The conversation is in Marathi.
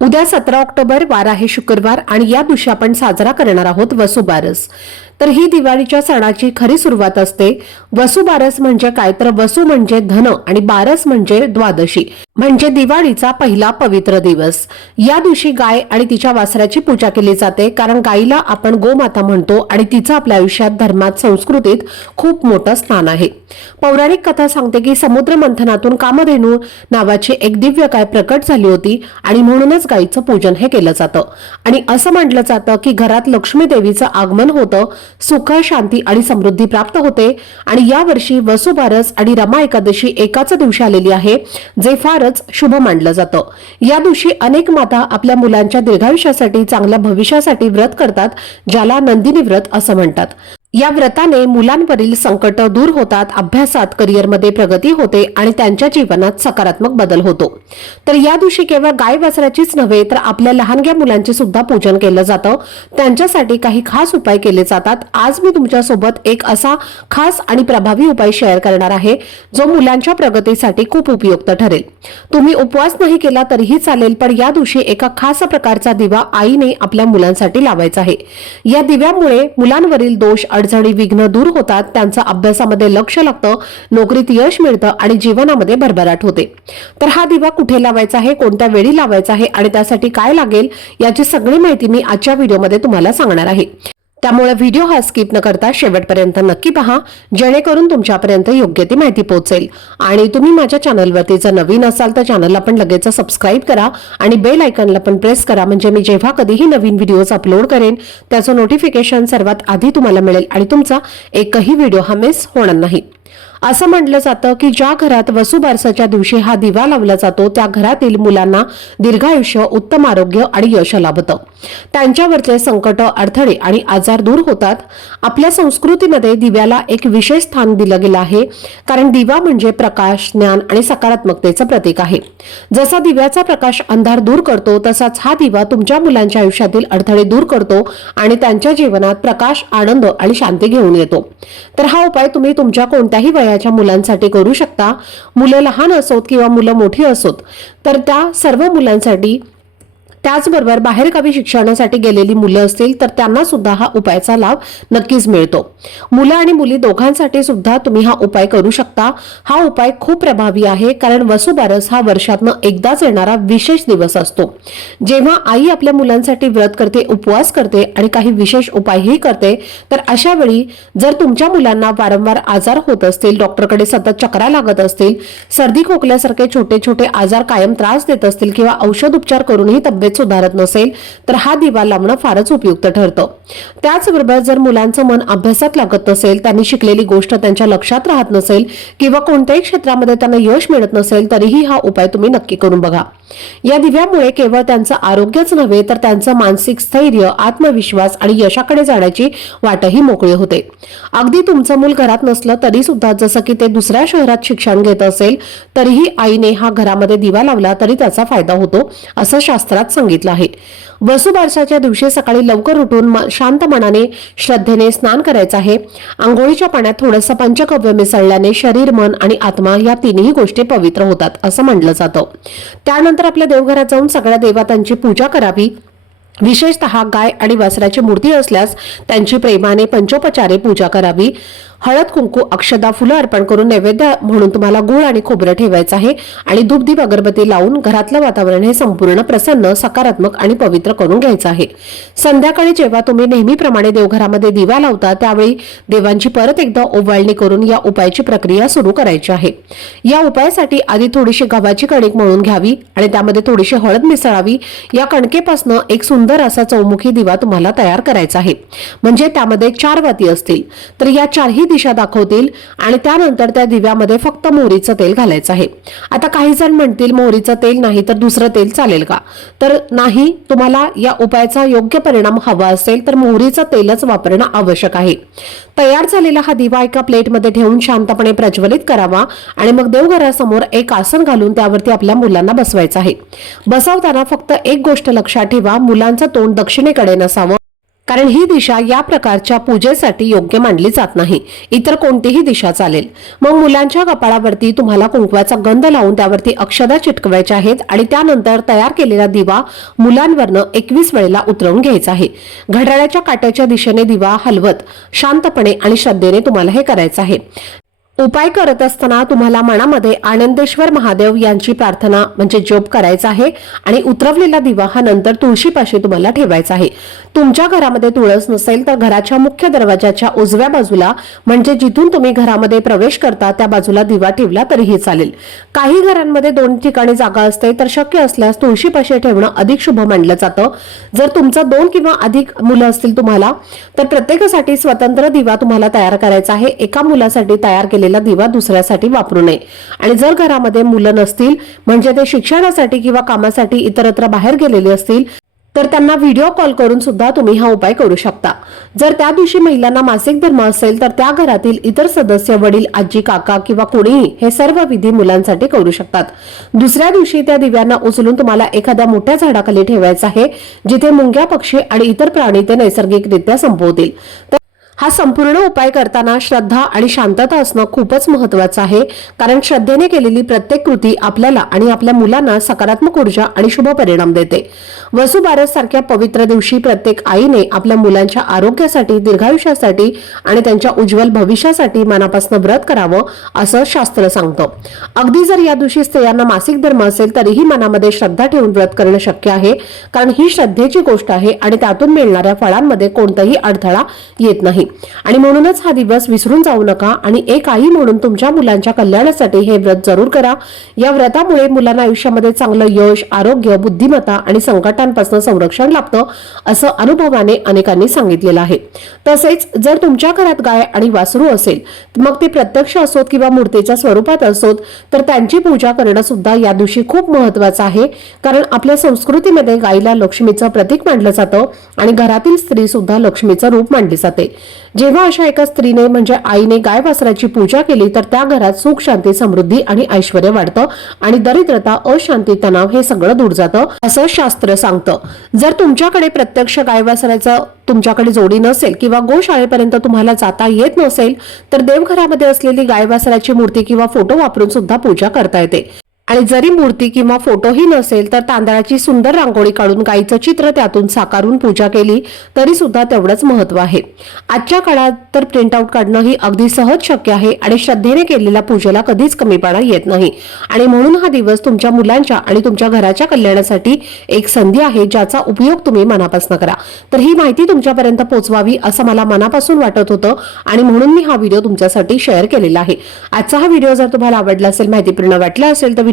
उद्या सतरा ऑक्टोबर वार आहे शुक्रवार आणि या दिवशी आपण साजरा करणार आहोत वसुबारस तर ही दिवाळीच्या सणाची खरी सुरुवात असते. वसुबारस म्हणजे काय? तर वसु म्हणजे धन आणि बारस म्हणजे द्वादशी. म्हणजे दिवाळीचा पहिला पवित्र दिवस. या दिवशी गाय आणि तिच्या वासराची पूजा केली जाते. कारण गायीला आपण गोमाता म्हणतो आणि तिचं आपल्या आयुष्यात धर्मात संस्कृतीत खूप मोठं स्थान आहे. पौराणिक कथा सांगते की समुद्र मंथनातून कामधेनू नावाची एक दिव्य गाय प्रकट झाली होती आणि म्हणूनच गायीचं पूजन हे केलं जातं. आणि असं म्हटलं जातं की घरात लक्ष्मी देवीचं आगमन होतं सुख शांती आणि समृद्धी प्राप्त होते. आणि या वर्षी वसुबारस आणि रमा एकादशी एकाच दिवशी आलेली आहे जे फारच शुभ मानलं जातं. या दिवशी अनेक माता आपल्या मुलांच्या दीर्घायुष्यासाठी चांगल्या भविष्यासाठी व्रत करतात ज्याला नंदिनी व्रत असं म्हणतात. या व्रताने मुलांवरील संकट दूर होतात अभ्यासात करिअरमध्ये प्रगती होते आणि त्यांच्या जीवनात सकारात्मक बदल होतो. तर या दिवशी केवळ गाय वासराचीच नव्हे तर आपल्या लहानग्या मुलांचे सुद्धा पूजन केलं जातं. त्यांच्यासाठी काही खास उपाय केले जातात. आज मी तुमच्यासोबत एक असा खास आणि प्रभावी उपाय शेअर करणार आहे जो मुलांच्या प्रगतीसाठी खूप उपयुक्त ठरेल. तुम्ही उपवास नाही केला तरीही चालेल पण या दिवशी एका खास प्रकारचा दिवा आईने आपल्या मुलांसाठी लावायचा आहे. या दिव्यामुळे मुलांवरील दोष अडचणी विघ्न दूर होतात. त्यांचं अभ्यासामध्ये लक्ष लागतं नोकरीत यश मिळतं आणि जीवनामध्ये भरभराट होते. तर हा दिवा कुठे लावायचा आहे कोणत्या वेळी लावायचा आहे आणि त्यासाठी काय लागेल याची सगळी माहिती मी आजच्या व्हिडिओमध्ये तुम्हाला सांगणार आहे. त्यामुळे व्हिडिओ हा स्किप न करता शेवटपर्यंत नक्की पहा जेणेकरून तुमच्यापर्यंत योग्य ती माहिती पोहोचेल. आणि तुम्ही माझ्या चॅनलवरती जर नवीन असाल तर चॅनलला पण लगेच सबस्क्राईब करा आणि बेल आयकनला पण प्रेस करा म्हणजे मी जेव्हा कधीही नवीन व्हिडिओज अपलोड करेन त्याचं नोटिफिकेशन सर्वात आधी तुम्हाला मिळेल आणि तुमचा एकही व्हिडिओ हा मिस होणार नाही. असं म्हटलं जातं की ज्या घरात वसुबारसाच्या दिवशी हा दिवा लावला जातो त्या घरातील मुलांना दीर्घायुष्य उत्तम आरोग्य आणि यश लाभतं. त्यांच्यावरचे संकट अडथळे आणि आजार दूर होतात. आपल्या संस्कृतीमध्ये दिव्याला एक विशेष स्थान दिलं गेलं आहे कारण दिवा म्हणजे प्रकाश ज्ञान आणि सकारात्मकतेचं प्रतीक आहे. जसा दिव्याचा प्रकाश अंधार दूर करतो तसाच हा दिवा तुमच्या मुलांच्या आयुष्यातील अडथळे दूर करतो आणि त्यांच्या जीवनात प्रकाश आनंद आणि शांती घेऊन येतो. तर हा उपाय तुम्ही तुमच्या कोणत्याही वयाच्या मुलांसाठी करू शकता. मुलं लहान असोत किंवा मुलं मोठी असोत तर त्या सर्व मुलांसाठी त्याचबरोबर बाहेरगावी शिक्षणासाठी गेलेली मुलं असतील तर त्यांना सुद्धा हा उपायाचा लाभ नक्कीच मिळतो. मुलं आणि मुली दोघांसाठी सुद्धा तुम्ही हा उपाय करू शकता. हा उपाय खूप प्रभावी आहे कारण वसुबारस हा वर्षातनं एकदाच येणारा विशेष दिवस असतो. जेव्हा आई आपल्या मुलांसाठी व्रत करते उपवास करते आणि काही विशेष उपायही करते तर अशा वेळी जर तुमच्या मुलांना वारंवार आजार होत असतील डॉक्टरकडे सतत चक्रा लागत असतील सर्दी खोकल्यासारखे छोटे छोटे आजार कायम त्रास देत असतील किंवा औषध उपचार करूनही तब्येत तब्येत सुधारत नसेल तर हा दिवा लावणं फारच उपयुक्त ठरतं. त्याचबरोबर जर मुलांचं मन अभ्यासात लागत नसेल त्यांनी शिकलेली गोष्ट त्यांच्या लक्षात राहत नसेल किंवा कोणत्याही क्षेत्रामध्ये त्यांना यश मिळत नसेल तरीही हा उपाय तुम्ही नक्की करून बघा. या दिव्यामुळे केवळ त्यांचं आरोग्यच नव्हे तर त्यांचं मानसिक स्थैर्य आत्मविश्वास आणि यशाकडे जाण्याची वाटही मोकळी होते. अगदी तुमचं मूल घरात नसलं तरी सुद्धा जसं की ते दुसऱ्या शहरात शिक्षण घेत असेल तरीही आईने हा घरामध्ये दिवा लावला तरी त्याचा फायदा होतो असं शास्त्रात सांग सांगितलं आहे. वसुबारसाच्या दिवशी सकाळी लवकर उठून शांत मनाने श्रद्धेने स्नान करायचं आहे. आंघोळीच्या पाण्यात थोडंसं पंचकव्य मिसळल्याने शरीर मन आणि आत्मा या तिन्ही गोष्टी पवित्र होतात असं म्हटलं जातं. त्यानंतर आपल्या देवघरात जाऊन सगळ्या देवतांची पूजा करावी. विशेषतः गाय आणि वासराची मूर्ती असल्यास त्यांची प्रेमाने पंचोपचारे पूजा करावी. हळद कुंकू अक्षदा फुलं अर्पण करून नैवेद्य म्हणून तुम्हाला गुळ आणि खोबरं ठेवायचं आहे आणि धूपदीप अगरबत्ती लावून घरातलं वातावरण हे संपूर्ण प्रसन्न सकारात्मक आणि पवित्र करून घ्यायचं आहे. संध्याकाळी जेव्हा तुम्ही नेहमीप्रमाणे देवघरामध्ये दिवा लावता त्यावेळी देवांची परत एकदा ओवाळणी करून या उपायाची प्रक्रिया सुरू करायची आहे. या उपायासाठी आधी थोडीशी गव्हाची कणिक मळून घ्यावी आणि त्यामध्ये थोडीशी हळद मिसळावी. या कणकेपासून एक सुंदर असा चौमुखी दिवा तुम्हाला तयार करायचा आहे. म्हणजे त्यामध्ये चार वाती असतील. तर या चारही दिशा दाखवतील आणि त्यानंतर त्या दिव्यामध्ये फक्त मोहरीचं तेल घालायचं आहे. आता काही जण म्हणतील मोहरीचं तेल नाही तर दुसरं तेल चालेल का? तर नाही तुम्हाला या उपायाचा योग्य परिणाम हवा असेल तर मोहरीचं तेलच वापरणं आवश्यक आहे. तयार झालेला हा दिवा एका प्लेटमध्ये ठेवून शांतपणे प्रज्वलित करावा आणि मग देवघरासमोर एक आसन घालून त्यावरती आपल्या मुलांना बसवायचं आहे. बसवताना फक्त एक गोष्ट लक्षात ठेवा मुलांचं तोंड दक्षिणेकडे नसावं. कारण ही दिशा या प्रकारच्या पूजेसाठी योग्य मानली जात नाही. इतर कोणतीही दिशा चालेल. मग मुलांच्या कपाळावरती तुम्हाला कुंकवाचा गंध लावून त्यावरती अक्षदा चिटकवायच्या आहेत आणि त्यानंतर तयार केलेला दिवा मुलांवरनं एकवीस वेळेला उतरवून घ्यायचा आहे. घड्याळ्याच्या काट्याच्या दिशेने दिवा हलवत शांतपणे आणि श्रद्धेने तुम्हाला हे करायचं आहे. उपाय करत असताना तुम्हाला मनामध्ये आनंदेश्वर महादेव यांची प्रार्थना म्हणजे जोप करायचा आहे आणि उतरवलेला दिवा हा नंतर तुळशीपाशी तुम्हाला ठेवायचा आहे. तुमच्या घरामध्ये तुळस नसेल तर घराच्या मुख्य दरवाजाच्या उजव्या बाजूला म्हणजे जिथून तुम्ही घरामध्ये प्रवेश करता त्या बाजूला दिवा ठेवला तरीही चालेल. काही घरांमध्ये दोन ठिकाणी जागा असते तर शक्य असल्यास तुळशीपाशी ठेवणं अधिक शुभ मानलं जातं. जर तुमचं दोन किंवा अधिक मुलं असतील तुम्हाला तर प्रत्येकासाठी स्वतंत्र दिवा तुम्हाला तयार करायचा आहे. एका मुलासाठी तयार केलेला दिवा दुसऱ्यासाठी वापरू नये. आणि जर घरामध्ये मुलं नसतील म्हणजे ते शिक्षणासाठी किंवा कामासाठी इतरत्र बाहेर गेलेले असतील तर त्यांना व्हिडिओ कॉल करून सुद्धा तुम्ही हा उपाय करू शकता. जर त्या दिवशी महिलांना मासिक धर्म असेल तर त्या घरातील इतर सदस्य वडील आजी काका किंवा कोणीही हे सर्व विधी मुलांसाठी करू शकतात. दुसऱ्या दिवशी त्या दिव्यांना उचलून तुम्हाला एखाद्या मोठ्या झाडाखाली ठेवायचं आहे जिथे मुंग्या पक्षी आणि इतर प्राणी ते नैसर्गिकरित्या संपवतील. तर हा संपूर्ण उपाय करताना श्रद्धा आणि शांतता असणं खूपच महत्वाचं आहे. कारण श्रद्धेने केलेली प्रत्येक कृती आपल्याला आणि आपल्या मुलांना सकारात्मक ऊर्जा आणि शुभ परिणाम देते. वसुबारस सारख्या पवित्र दिवशी प्रत्येक आईने आपल्या मुलांच्या आरोग्यासाठी दीर्घायुष्यासाठी आणि त्यांच्या उज्ज्वल भविष्यासाठी मनापासून व्रत करावं असं शास्त्र सांगतं. अगदी जर या दिवशी स्त्रियांना मासिक धर्म असेल तरीही मनामध्ये श्रद्धा ठेवून व्रत करणं शक्य आहे. कारण ही श्रद्धेची गोष्ट आहे आणि त्यातून मिळणाऱ्या फळांमध्ये कोणताही अडथळा येत नाही. आणि म्हणूनच हा दिवस विसरून जाऊ नका आणि एक आई म्हणून तुमच्या मुलांच्या कल्याणासाठी हे व्रत जरूर करा. या व्रतामुळे मुलांना आयुष्यामध्ये चांगलं यश आरोग्य बुद्धिमत्ता आणि संकटांपासून संरक्षण लाभतं असं अनुभवाने अनेकांनी सांगितलेलं आहे. तसेच जर तुमच्या घरात गाय आणि वासरू असेल मग ते प्रत्यक्ष असोत किंवा मूर्तीच्या स्वरूपात असोत तर त्यांची पूजा करणं सुद्धा या दिवशी खूप महत्वाचं आहे. कारण आपल्या संस्कृतीमध्ये गायीला लक्ष्मीचं प्रतीक मानलं जातं आणि घरातील स्त्री सुद्धा लक्ष्मीचं रूप मानली जाते. जेव्हा अशा एका स्त्रीने म्हणजे आईने गाय वासराची पूजा केली तर त्या घरात सुख शांती समृद्धी आणि ऐश्वर वाढतं आणि दरिद्रता अशांती तणाव हे सगळं दूर जातं असं शास्त्र सांगतं. जर तुमच्याकडे प्रत्यक्ष गाय वासराचं तुमच्याकडे जोडी नसेल किंवा गोशाळेपर्यंत तुम्हाला जाता येत नसेल तर देवघरामध्ये असलेली गाय वासराची मूर्ती किंवा फोटो वापरून सुद्धा पूजा करता येते. आणि जरी मूर्ती किंवा फोटोही नसेल तर तांदळाची सुंदर रांगोळी काढून गाईचं चित्र त्यातून साकारून पूजा केली तरी सुद्धा तेवढंच महत्त्व आहे. आजच्या काळात तर प्रिंटआउट काढणं ही अगदी सहज शक्य आहे आणि श्रद्धेने केलेल्या पूजेला कधीच कमीपणा येत नाही. आणि म्हणून हा दिवस तुमच्या मुलांच्या आणि तुमच्या घराच्या कल्याणासाठी एक संधी आहे ज्याचा उपयोग तुम्ही मनापासून करा. तर ही माहिती तुमच्यापर्यंत पोहोचवावी असं मला मनापासून वाटत होतं आणि म्हणून मी हा व्हिडिओ तुमच्यासाठी शेअर केलेला आहे. आजचा हा व्हिडिओ जर तुम्हाला आवडला असेल माहितीपूर्ण वाटला असेल तर